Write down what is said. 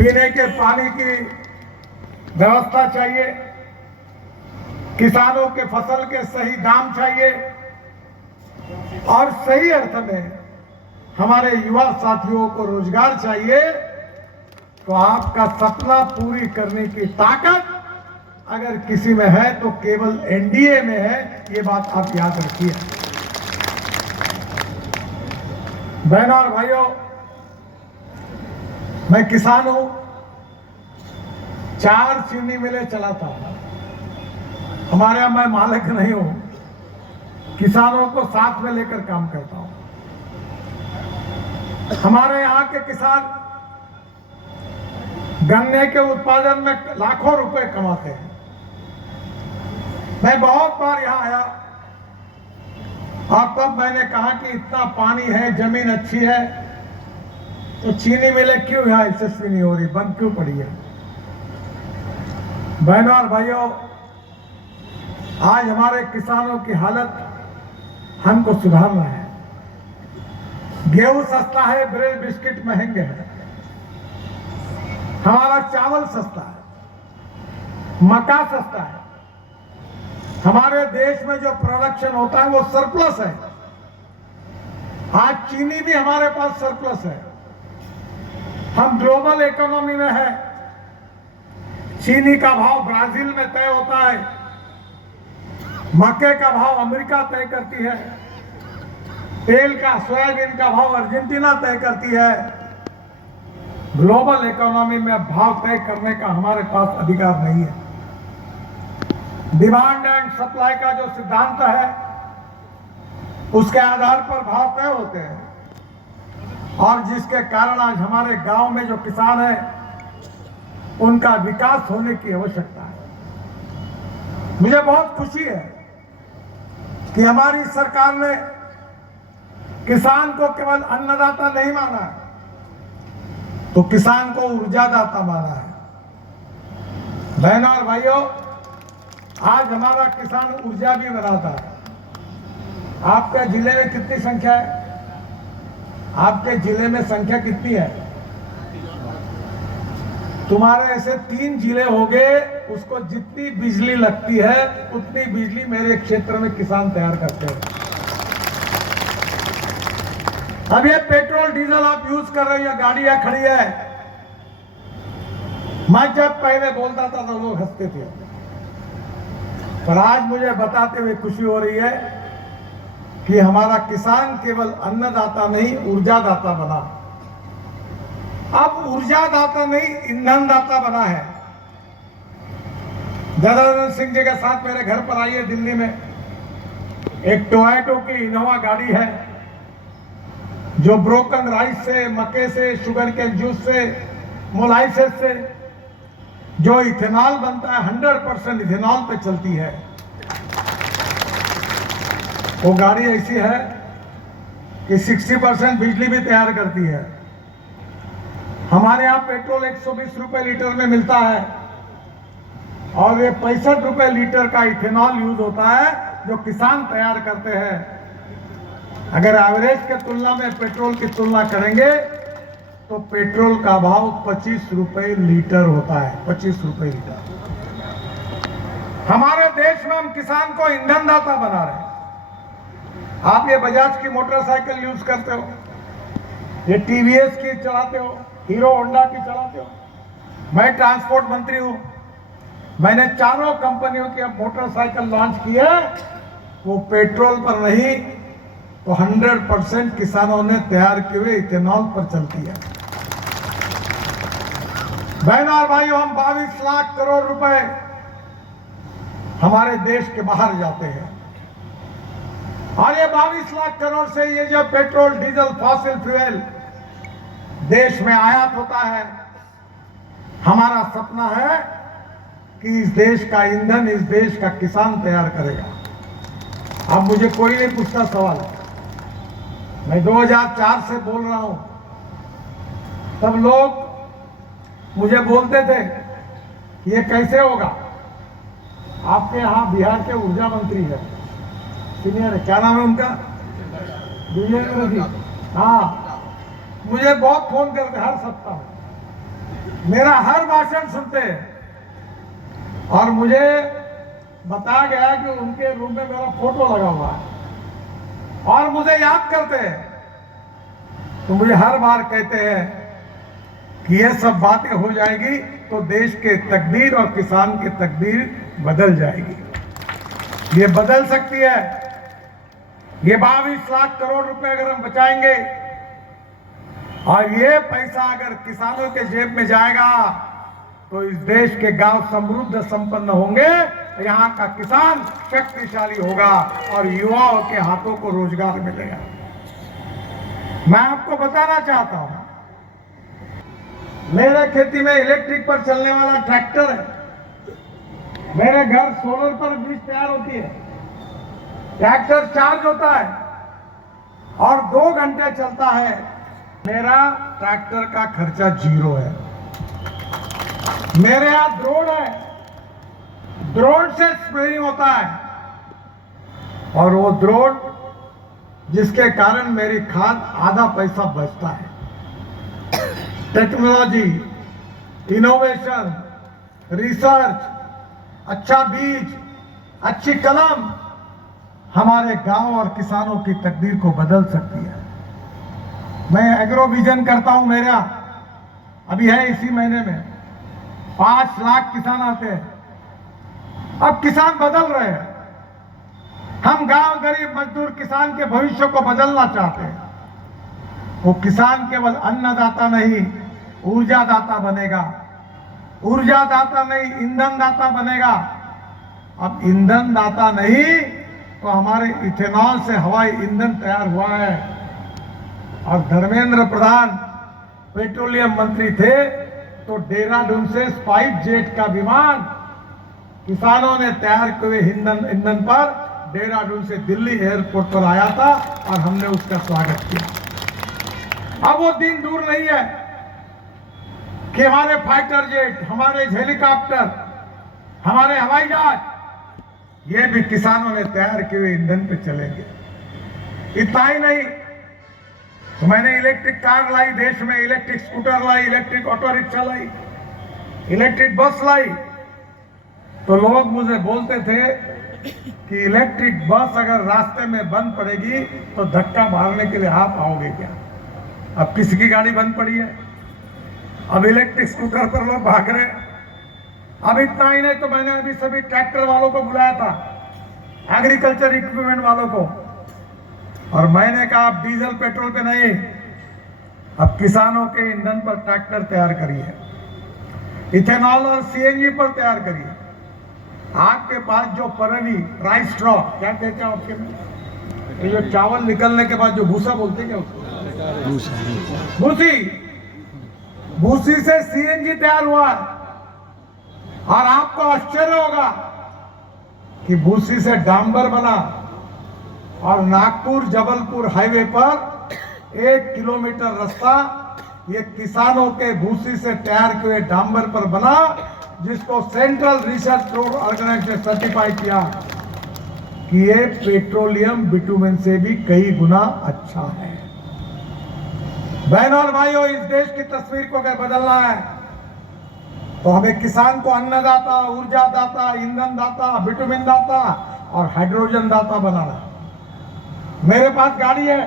पीने के पानी की व्यवस्था चाहिए, किसानों के फसल के सही दाम चाहिए और सही अर्थ में हमारे युवा साथियों को रोजगार चाहिए। तो आपका सपना पूरी करने की ताकत अगर किसी में है तो केवल एनडीए में है, ये बात आप याद रखिए। बहनों और भाइयों, मैं किसान हूं, 4 चीनी मिलें चलाता हूं। हमारे यहां मैं मालिक नहीं हूं, किसानों को साथ में लेकर काम करता हूं। हमारे यहां के किसान गन्ने के उत्पादन में लाखों रुपए कमाते हैं। मैं बहुत बार यहां आया और तब मैंने कहा कि इतना पानी है, जमीन अच्छी है, तो चीनी मिलें क्यों यहां यशस्वी नहीं हो रही, बंद क्यों पड़ी है। बहनों और भाइयों, आज हमारे किसानों की हालत हमको सुधारना है। गेहूं सस्ता है, ब्रेड बिस्किट महंगे हैं, हमारा चावल सस्ता है, मक्का सस्ता है, हमारे देश में जो प्रोडक्शन होता है वो सरप्लस है। आज चीनी भी हमारे पास सरप्लस है, हम ग्लोबल इकोनॉमी में है। चीनी का भाव ब्राजील में तय होता है, मक्के का भाव अमेरिका तय करती है, तेल का, सोयाबीन का भाव अर्जेंटीना तय करती है। ग्लोबल इकोनॉमी में भाव तय करने का हमारे पास अधिकार नहीं है। डिमांड एंड सप्लाई का जो सिद्धांत है उसके आधार पर भाव तय होते हैं और जिसके कारण आज हमारे गांव में जो किसान है उनका विकास होने की आवश्यकता है। मुझे बहुत खुशी है कि हमारी सरकार ने किसान को केवल अन्नदाता नहीं माना है, तो किसान को ऊर्जादाता माना है। बहनों और भाइयों, आज हमारा किसान ऊर्जा भी बनाता है। आपके जिले में कितनी संख्या है? आपके जिले में संख्या कितनी है? तुम्हारे ऐसे 3 जिले हो गए, उसको जितनी बिजली लगती है उतनी बिजली मेरे क्षेत्र में किसान तैयार करते हैं। अब ये पेट्रोल डीजल आप यूज कर रहे हो, गाड़ियां खड़ी है, मैं जब पहले बोलता था तो लोग हंसते थे, पर आज मुझे बताते हुए खुशी हो रही है कि हमारा किसान केवल अन्नदाता नहीं, ऊर्जादाता बना। अब ऊर्जादाता नहीं, ईंधनदाता बना है। जनार्दन सिंह जी के साथ मेरे घर पर आइए, दिल्ली में एक टोयोटा की इनोवा गाड़ी है जो ब्रोकन राइस से, मक्के से, शुगर के जूस से, मोलाइसिस से जो इथेनॉल बनता है, 100% इथेनॉल पे चलती है। वो गाड़ी ऐसी है कि 60% बिजली भी तैयार करती है। हमारे यहाँ पेट्रोल 120 रुपए लीटर में मिलता है और ये 65 रुपए लीटर का इथेनॉल यूज होता है जो किसान तैयार करते हैं। अगर एवरेज के तुलना में पेट्रोल की तुलना करेंगे तो पेट्रोल का भाव 25 रुपए लीटर होता है, 25 रुपए लीटर। हमारे देश में हम किसान को ईंधनदाता बना रहे हैं। आप ये बजाज की मोटरसाइकिल यूज करते हो, ये टीवीएस की चलाते हो, हीरो होंडा की चलाते हो। मैं ट्रांसपोर्ट मंत्री हूं, मैंने चारों कंपनियों की अब मोटरसाइकिल लॉन्च की है, वो पेट्रोल पर नहीं तो 100% किसानों ने तैयार किए हुए इथेनॉल पर चलती है। बहनों और भाइयों, हम 22 लाख करोड़ रुपए हमारे देश के बाहर जाते हैं और ये 22 लाख करोड़ से ये जो पेट्रोल, डीजल, फॉसिल फ्यूल देश में आयात होता है। हमारा सपना है कि इस देश का ईंधन इस देश का किसान तैयार करेगा। अब मुझे कोई नहीं पूछता सवाल, मैं 2004 से बोल रहा हूं, तब लोग मुझे बोलते थे कि ये कैसे होगा। आपके यहाँ बिहार के ऊर्जा मंत्री है, सीनियर है, क्या नाम है उनका? विजेंद्र जी। हाँ, मुझे बहुत फोन करते हर सप्ताह, मेरा हर भाषण सुनते हैं और मुझे बताया गया कि उनके रूम में मेरा फोटो लगा हुआ है और मुझे याद करते हैं। तो मुझे हर बार कहते हैं कि ये सब बातें हो जाएगी तो देश के तकदीर और किसान के तकदीर बदल जाएगी। ये बदल सकती है। ये 22 लाख करोड़ रुपए अगर हम बचाएंगे और ये पैसा अगर किसानों के जेब में जाएगा तो इस देश के गांव समृद्ध संपन्न होंगे, यहाँ का किसान शक्तिशाली होगा और युवाओं के हाथों को रोजगार मिलेगा। मैं आपको बताना चाहता हूं, मेरे खेती में इलेक्ट्रिक पर चलने वाला ट्रैक्टर है। मेरे घर सोलर पर बीज तैयार होती है। ट्रैक्टर चार्ज होता है और 2 घंटे चलता है। मेरा ट्रैक्टर का खर्चा 0 है। मेरे यहां ड्रोन है, ड्रोन से स्प्रेइंग होता है और वो ड्रोन जिसके कारण मेरी खाद आधा पैसा बचता है। टेक्नोलॉजी, इनोवेशन, रिसर्च, अच्छा बीज, अच्छी कलम हमारे गांव और किसानों की तकदीर को बदल सकती है। मैं एग्रो विजन करता हूं। मेरा अभी है इसी महीने में 5 लाख किसान आते हैं। अब किसान बदल रहे हैं। हम गांव गरीब मजदूर किसान के भविष्य को बदलना चाहते हैं। वो किसान केवल अन्नदाता नहीं, ऊर्जा दाता बनेगा। ऊर्जा दाता नहीं, ईंधन दाता बनेगा। अब ईंधन दाता नहीं तो हमारे इथेनॉल से हवाई ईंधन तैयार हुआ है। और धर्मेंद्र प्रधान पेट्रोलियम मंत्री थे तो देहरादून से स्पाइस जेट का विमान किसानों ने तैयार किए ईंधन पर देहरादून से दिल्ली एयरपोर्ट पर आया था और हमने उसका स्वागत किया। अब वो दिन दूर नहीं है कि हमारे फाइटर जेट, हमारे हेलीकॉप्टर, हमारे हवाई जहाज ये भी किसानों ने तैयार किए हुए ईंधन पे चलेंगे। इतना ही नहीं तो मैंने इलेक्ट्रिक कार लाई, देश में इलेक्ट्रिक स्कूटर लाई, इलेक्ट्रिक ऑटो रिक्शा लाई, इलेक्ट्रिक बस लाई। तो लोग मुझे बोलते थे कि इलेक्ट्रिक बस अगर रास्ते में बंद पड़ेगी तो धक्का मारने के लिए आप आओगे क्या? अब किसी की गाड़ी बंद पड़ी है, अब इलेक्ट्रिक स्कूटर पर लोग भाग रहे हैं। अब इतना ही नहीं तो मैंने अभी सभी ट्रैक्टर वालों को बुलाया था, एग्रीकल्चर इक्विपमेंट वालों को, और मैंने कहा आप डीजल पेट्रोल पे नहीं, अब किसानों के ईंधन पर ट्रैक्टर तैयार करिए, इथेनॉल और सीएनजी पर तैयार करिए। आपके पास जो परवी राइस स्ट्रॉ क्या कहते हैं आपके में, ये जो चावल निकलने के बाद जो भूसा बोलते क्या उसको, भूसी से सीएनजी तैयार हुआ है। और आपको आश्चर्य होगा कि भूसी से डांबर बना और नागपुर जबलपुर हाईवे पर 1 किलोमीटर रास्ता ये किसानों के भूसी से तैयार किए डांबर पर बना, जिसको central research road organisation certify किया कि ये पेट्रोलियम बिटुमेन से भी कई गुना अच्छा है। बहनों और भाइयों, इस देश की तस्वीर को अगर बदलना है तो हमें किसान को अन्नदाता, ऊर्जा दाता, ईंधन दाता, बिटुमेन दाता और हाइड्रोजन दाता बनाना। मेरे पास गाड़ी है।